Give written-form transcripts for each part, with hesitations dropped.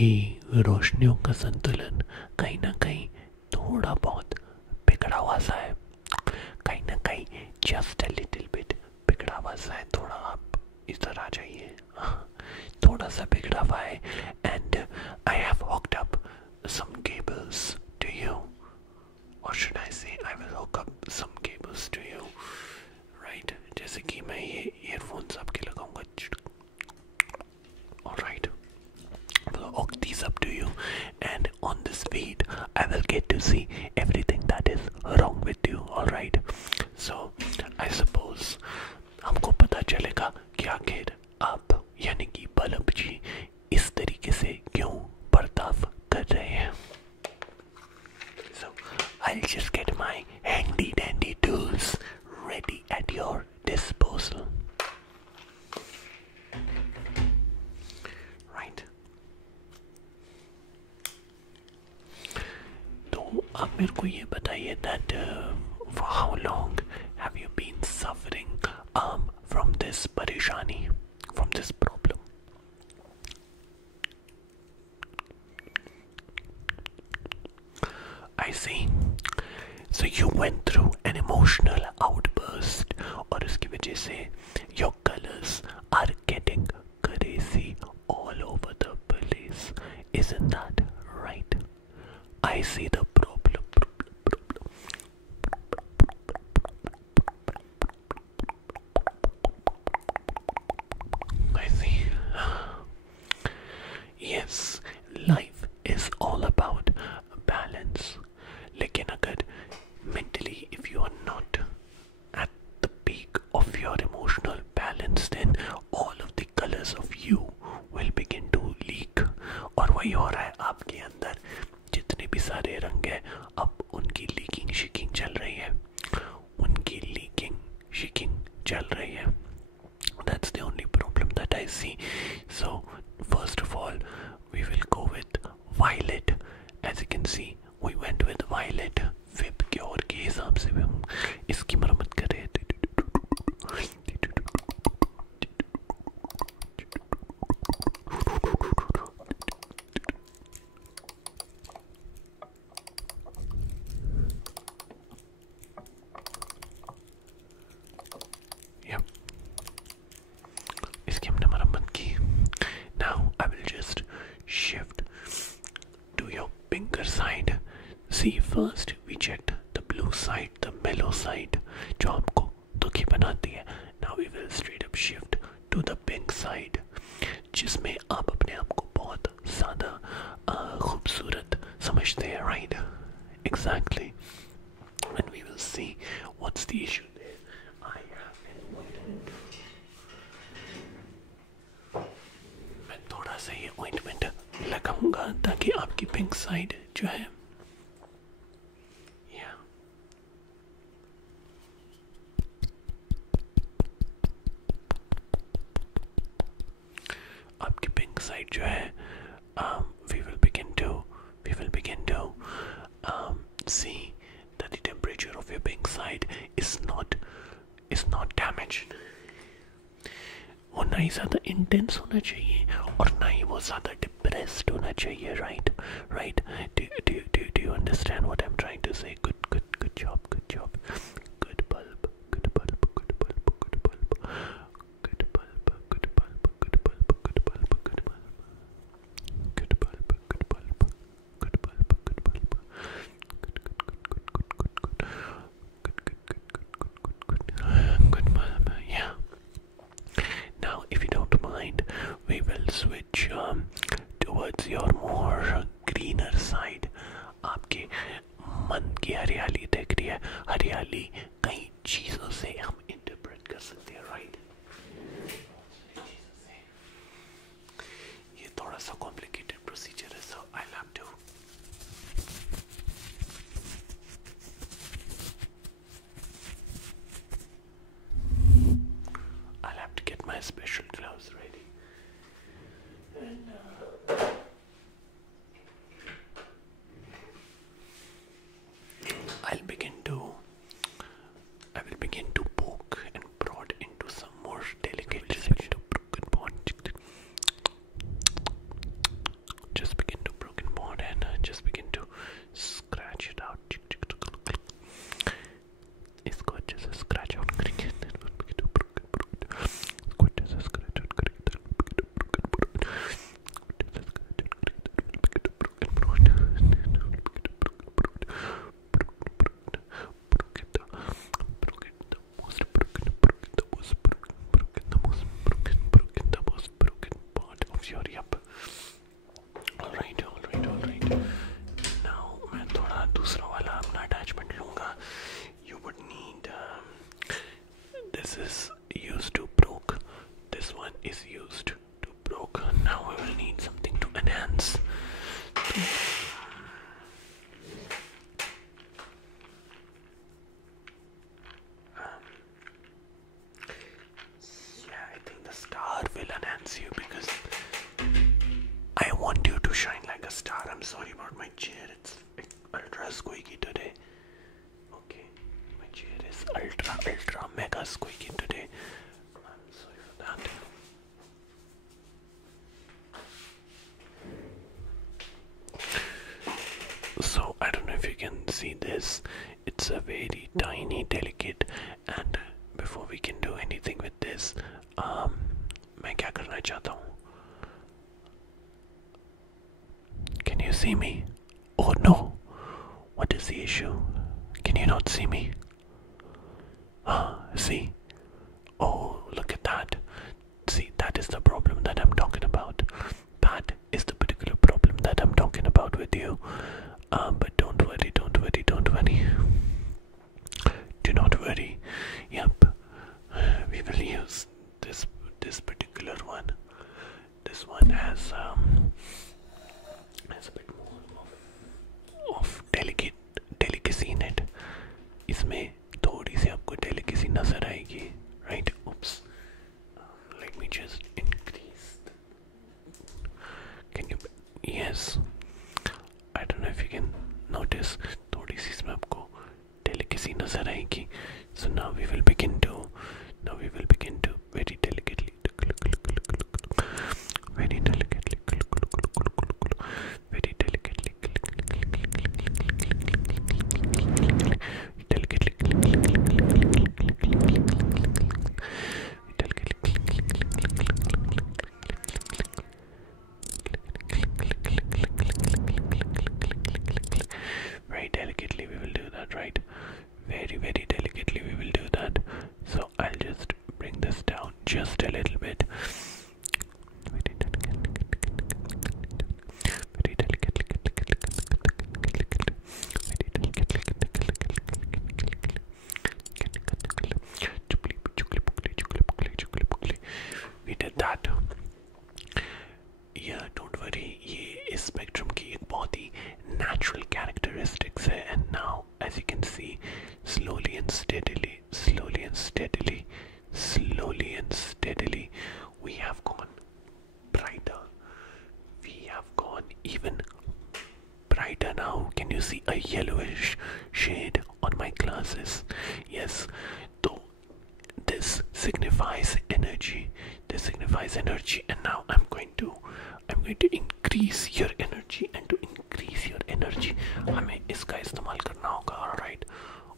कि रोशनियों का संतुलन कहीं ना कहीं थोड़ा बहुत बिगड़ा हुआ सा है, कहीं ना कहीं जस्ट अ लिटिल बिट बिगड़ा हुआ सा है। थोड़ा आप इधर आ जाइए, थोड़ा सा बिगड़ा हुआ है। And I have hooked up some cables to you, or should I say I will hook up some cables to you, right? जैसे कि मैं ये ईयरफोन्स आपके लगाऊंगा, alright, I will hook these up to you, and on this feed I will get to see everything that is wrong with you, alright? So I suppose हमको पता चलेगा कि आखिर आप यानी कि बल्ब जी इस तरीके से क्यों बर्ताव कर रहे हैं। So I'll just get my handy dandy tools ready at your disposal, right? तो आप मेरे को ये बताइए that for how long have you been suffering from this परेशानी, from this problem? I see. So you went through an emotional outburst, और उसकी वजह से your colors are getting crazy all over the place. Isn't that right? I see the problem. I see. Yes, life is all about balance. लेकिन अगर mentally if you are not at the peak of your emotional balance, then all of the colors of you will begin to leak. और वही हो रहा है आपके अंदर, जितने भी सारे रंग हैं अब उनकी लीकिंग शिकिंग चल रही है, उनकी लीकिंग शिकिंग चल रही है। That's the only problem that I see. So first of all we will go with violet. As you can see we went with violet. Whip cure के हिसाब से भी हम इसकी मरम्मत कर रहे थे। Yep. इसकी हमने मरम्मत की। Now I will just shift to your pinker side. See, first we checked the blue side, the mellow side, जो आपको दुखी बनाती है. Now we will straight up shift to the pink side, जिसमें आप अपने आप को बहुत ज़्यादा खूबसूरत समझते हैं, right? Exactly. And we will see what's the issue there. I have an ointment. मैं थोड़ा सा ये ointment लगाऊंगा ताकि आपकी पिंक साइड जो है आपकी पिंक साइड जो है we will begin to see that the temperature of your pink side is not damaged. वो ना ही ज़्यादा इंटेंस होना चाहिए और ना ही वो ज़्यादा डिप्रेस्ड होना चाहिए, right? Do you understand what I'm trying to say? Good job. Good bulb. Good bulb. Good bulb. Good bulb. Good bulb. Good bulb. Good bulb. Good bulb. Good bulb. Good bulb. Good bulb. Good bulb. Good bulb. Good bulb. Yeah. Now, if you don't mind, we will switch towards your more greener side. आपके मन की हरियाली देख रही है, हरियाली कई चीज़ों से हम इंटरप्रेट कर सकते हैं, राइट? ये थोड़ा सा कॉम्प्लिकेटेड प्रोसीजर है, so I'll have to get my special gloves ready. And I will begin to poke and prod into some more delicate broken bond. Just is used to broke. Now we will need something to enhance. Yeah, I think the star will enhance you because I want you to shine like a star. I'm sorry about my chair. It's ultra squeaky today. Okay, my chair is ultra mega squeaky today. I'm sorry for that. So I don't know if you can see this. It's a very tiny, delicate, and before we can do anything with this, मैं क्या करना चाहता हूँ? Can you see me? Oh no! What is the issue? Can you not see me? See? Oh, look at that. See, that is the problem that I'm talking about. That is the particular problem that I'm talking about with you. But don't worry, don't worry, don't worry. Do not worry. Yep. We will use this particular one. This one has a bit more of delicacy in it. इसमें थोड़ी सी आपको delicacy नजर आएगी, right? Oops. Let me just increase. Can you? Yes. I don't know if you can notice. थोड़ी सी इसमें आपको delicacy नजर आएगी. So now we will begin to very delicately, very delicately, very delicately, very delicately we will do that, right? Very delicatly we will do that. So I'll just bring this down just a little bit. We did that. Yeah, don't worry. ये इस spectrum की एक बहुत ही natural characteristics है. And now, as you can see, slowly and steadily, we have gone brighter. We have gone even brighter now. Can you see a yellowish shade on my glasses? Yes. So this signifies energy. And now I'm going to increase your energy, and to increase your energy हमें इसका इस्तेमाल करना होगा.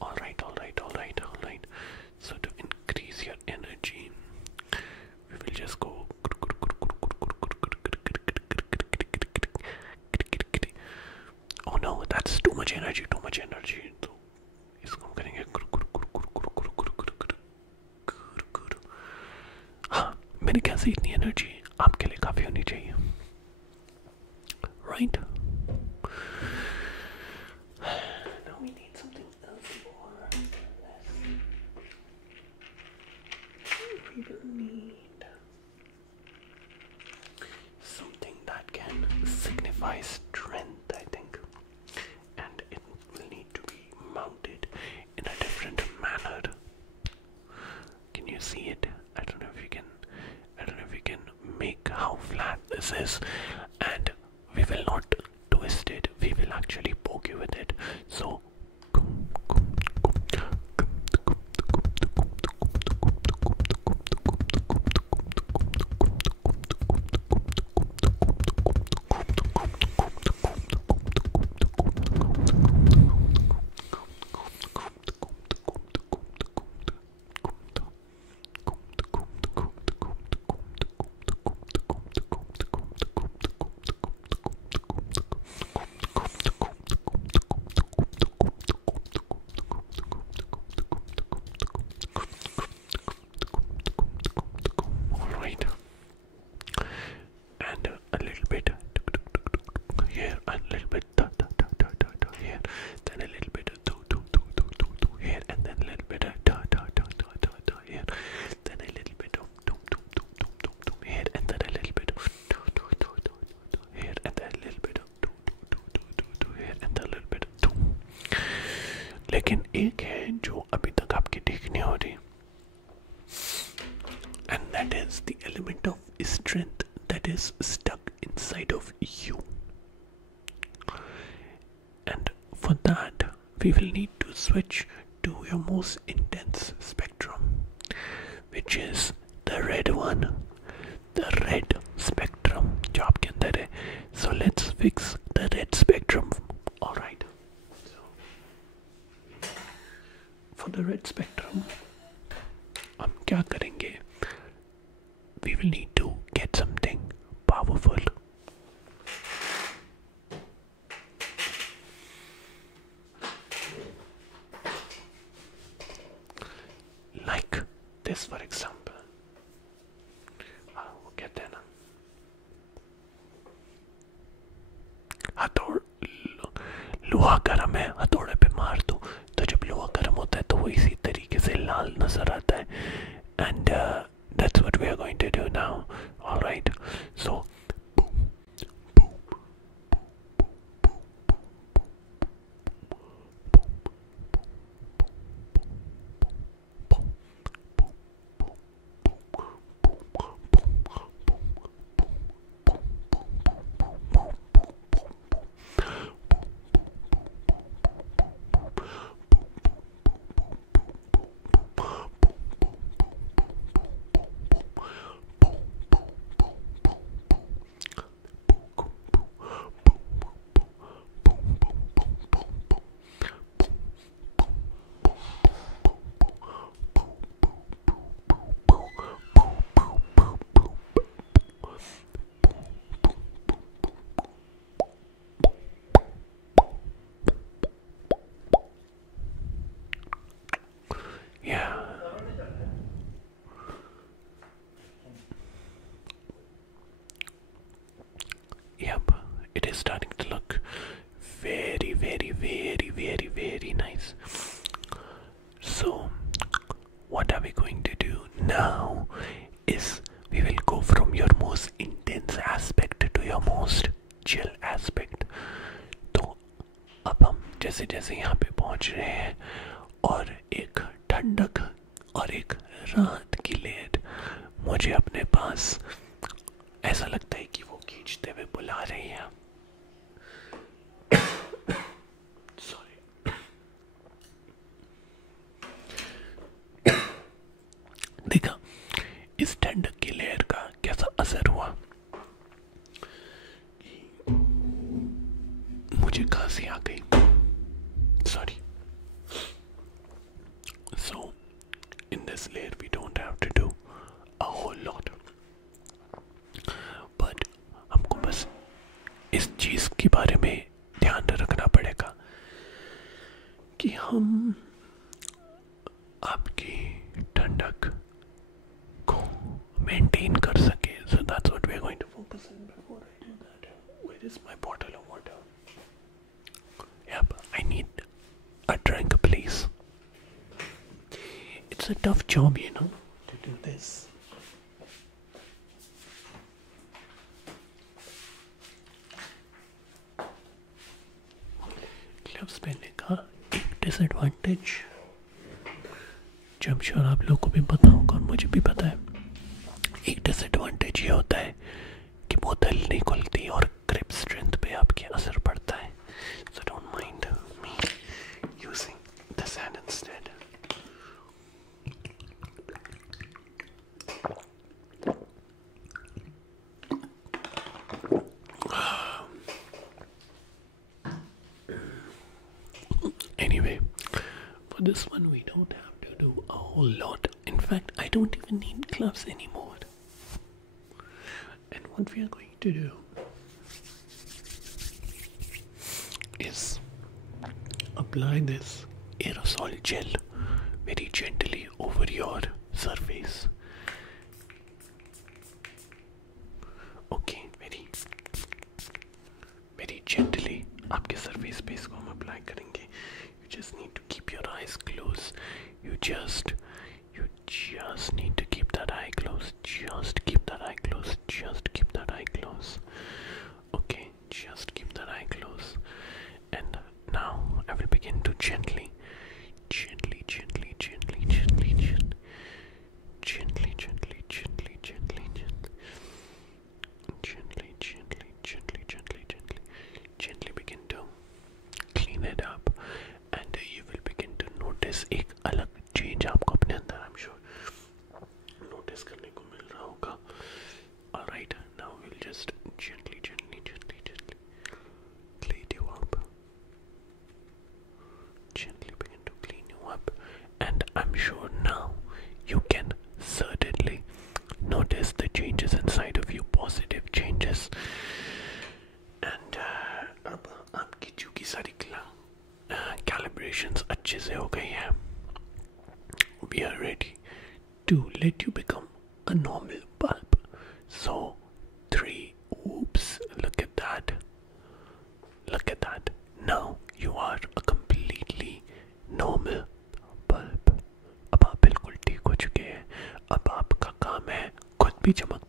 All right. So to increase your energy, we will just go. Oh no, that's too much energy. तो इसको हम करेंगे. हाँ, मेरे ख्याल से इतनी एनर्जी आपके लिए काफी होनी चाहिए, right? Now we need something else more or less. We will need something that can signify strength, I think, and it will need to be mounted in a different manner. Can you see it? I don't know if you can make how flat this is, and we will not twist it, we will actually poke you with it. So लेकिन एक है जो अभी तक आपकी ठीक नहीं हो रही, and that is the element of strength that is stuck inside of you. And for that, we will need to switch to your most intense spectrum, which is the red one, the red spectrum जो आपके अंदर है. So let's fix the red spectrum. Alright. So for the red spectrum, हम क्या करेंगे? We will need to get something powerful. Like this, for example. वो कहते हैं ना, हथौड़ लोहा गर्म है, हथौड़े पे मार दो, तो जब लोहा गर्म होता है तो वो इसी तरीके से लाल नजर आता है. And that's what we are going to do now. All right. So yep, it is starting to look very, very, very, very, very nice. So what are we going to do now is we will go from your most intense aspect to your most chill aspect. तो अब हम जैसे जैसे यहाँ पे पहुँच रहे हैं और एक ठंडक और एक रात की लेट मुझे अपने पास ऐसा लगता है कि वो खींचते हुए बुला रही है. देखा इस ठंडक की लेयर का कैसा असर हुआ. मुझे खांसी आ गई. Sorry. So in this layer we don't have to do a whole lot, but हमको बस इस चीज के बारे में ध्यान रखना पड़ेगा कि हम आपकी ठंडक को मेंटेन कर सके. So that's what we're going to focus on. Before I do that, where is my bottle of water? Yep, I need a drink, please. It's a tough job, you know, to do this. Gloves पहनने का एक disadvantage जो I'm sure आप लोगों को भी पता होगा और मुझे भी पता है, एक डिसएडवांटेज ये होता है कि बोतल नहीं खुलती और ग्रिप स्ट्रेंथ पे आपके असर पड़ता है. So don't mind me using this hand instead. Anyway, for this one we don't have to do a whole lot. In fact, I don't even need gloves anymore. And what we are going to do is apply this aerosol gel very gently over your surface. Okay, very gently आपके surface पे इसको हम apply करेंगे. You just need to keep your eyes closed. You just need to keep that eye closed. Just keep that eye closed. Just keep that eye closed. Okay, just keep that eye closed. And now I will begin to gently So 3, oops, look at that. Look at that. Now you are a completely normal bulb. अब आप बिल्कुल ठीक हो चुके हैं. अब आपका काम है खुद भी चमकना.